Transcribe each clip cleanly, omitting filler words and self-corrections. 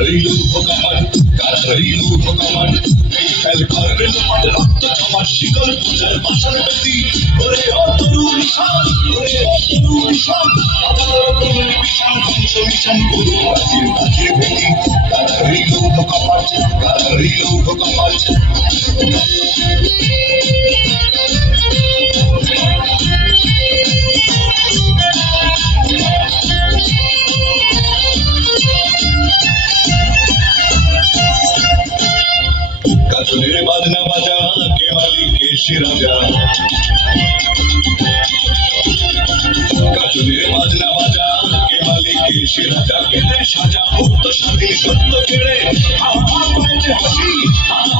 রইল ভোকামার, কারা রইল ভোকামার, এই ফেল করবে লোপাট রক্ত জমার শিকল পূজার বাসার প্রতি। ওরে ও তরু নিশান, ওরে ও তরু নিশান, আবার কোন বিশাল ধ্বংস মিশন গুরু বাজির বাজির ভেঙে। কারা রইল ভোকামার, কারা রইল ভোকামার। কাজলের বাজনা বাজা কে মালিক কে সে রাজা, কাজলের বাজনা বাজা কে মালিক কে সে রাজা। কেড়ে সাজা মুক্ত স্বাধীন সত্য কেড়ে পায়েছে হাসি,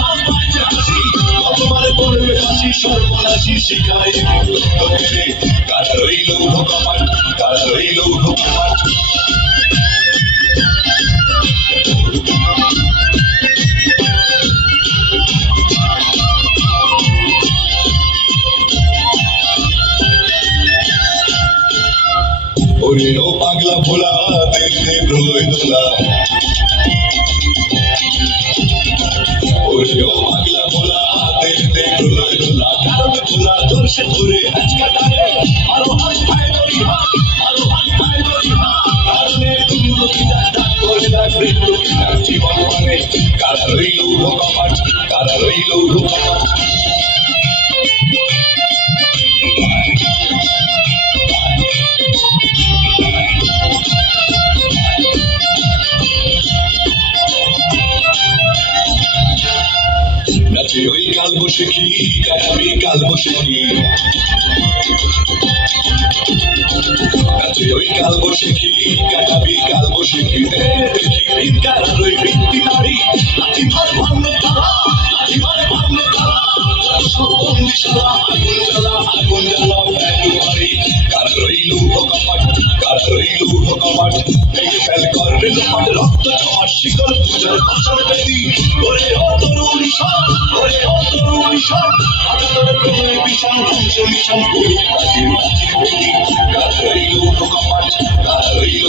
পায়েছে হাসি, কতবার করবে হাসি সর্বনাশী শিখায় সত্য কেড়ে। কারা রইল ভোকামার, কারা রইল ভোকামার। ওরে ও পাগলা ভোলা দেখতে প্রলয় দোলা, ওরে ও পাগলা ভোলা দেখতে প্রলয় দোলা। কারণ ভোলা ধরছে ধরে আজকা টানে, আরো হাত খায় দড়ি হাত, আরো হাত খায় দড়ি হাত। কারণে তুমি নদী ডাক করে ডাক মৃত্যু ডাক জীবন মানে। কারা রইল ভোকামার, কারা রইল ভোকামার। নাচে ওই কাল বসে কি কাটাবি কাল বসে কি, নাচে ওই কাল বসে কি কাটাবি কাল বসে কি। দেখি ভিক্ষার আর ওই ভিত্তি নারী লাঠি মার ভাঙলে তারা, লাঠি মারে ভাঙলে তারা। সব বন্দি সারা আগুন জ্বালা, আগুন জ্বালা ফেলু মারি। কারা রইল ভোকামার, কারা রইল ভোকামার। এই ফেল করবে লোপাট রক্ত জমার শিকল পূজার বাসার বেদি। ওরে ও তরু নিশান, ওরে ও তরু নিশান, আদালতের প্রেমে বিশাল ধ্বংস মিশন গুরু বাজির বাজির ভেঙে। কারা রইল ভোকামার, কারা রইল